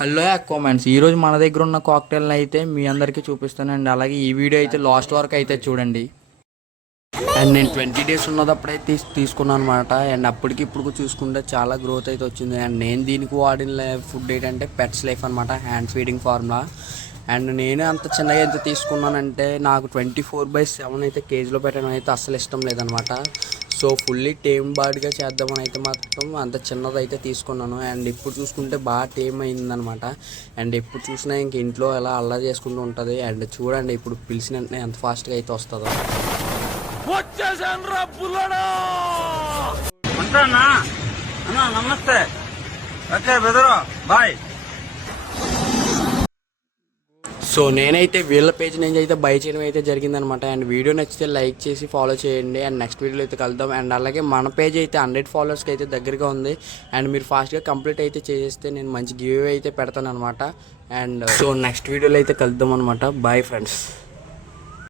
Hello comments ఈరోజు మన దగ్గర ఉన్న కాక్టైల్ని అయితే మీ అందరికీ చూపిస్తానండి. అలాగే ఈ వీడియో అయితే లాస్ట్ వరకు అయితే చూడండి. అండ్ నేను 20 days ఉన్నదప్పుడైతే తీసుకున్నాను అనమాట. అండ్ అప్పటికి ఇప్పుడు చూసుకుంటే చాలా గ్రోత్ అయితే వచ్చింది. అండ్ నేను దీనికి వాడిన ఫుడ్ ఏంటంటే పెట్స్ లైఫ్ అనమాట, హ్యాండ్ ఫీడింగ్ ఫార్ములా. అండ్ నేను అంత చిన్నగా ఎంత తీసుకున్నానంటే నాకు 24/7 అయితే కేజీలో పెట్టడం అయితే అస్సలు ఇష్టం లేదనమాట. సో ఫుల్లీ టేమ్ బాడ్గా చేద్దామని అయితే మాత్రం అంత చిన్నది అయితే తీసుకున్నాను. అండ్ ఇప్పుడు చూసుకుంటే బాగా టేమ్ అయిందనమాట. అండ్ ఎప్పుడు చూసినా ఇంక ఇంట్లో ఎలా అల్లరి చేసుకుంటూ ఉంటుంది. అండ్ చూడండి ఇప్పుడు పిలిచిన వెంటనే ఎంత ఫాస్ట్గా అయితే వస్తుందో. నమస్తే, ఓకే బెదరు, బాయ్. సో నేనైతే వీళ్ళ పేజ్ నుంచి అయితే బై చేయడం అయితే జరిగిందనమాట. అండ్ వీడియో నచ్చితే లైక్ చేసి ఫాలో చేయండి. అండ్ నెక్స్ట్ వీడియోలో అయితే కలుద్దాం. అండ్ అలాగే మన పేజ్ అయితే 100 followers అయితే దగ్గరగా ఉంది. అండ్ మీరు ఫాస్ట్గా కంప్లీట్ అయితే చేస్తే నేను మంచి గివ్ అవే అయితే పెడతాను అనమాట. అండ్ సో నెక్స్ట్ వీడియోలో అయితే కలుద్దాం అనమాట. Bye friends.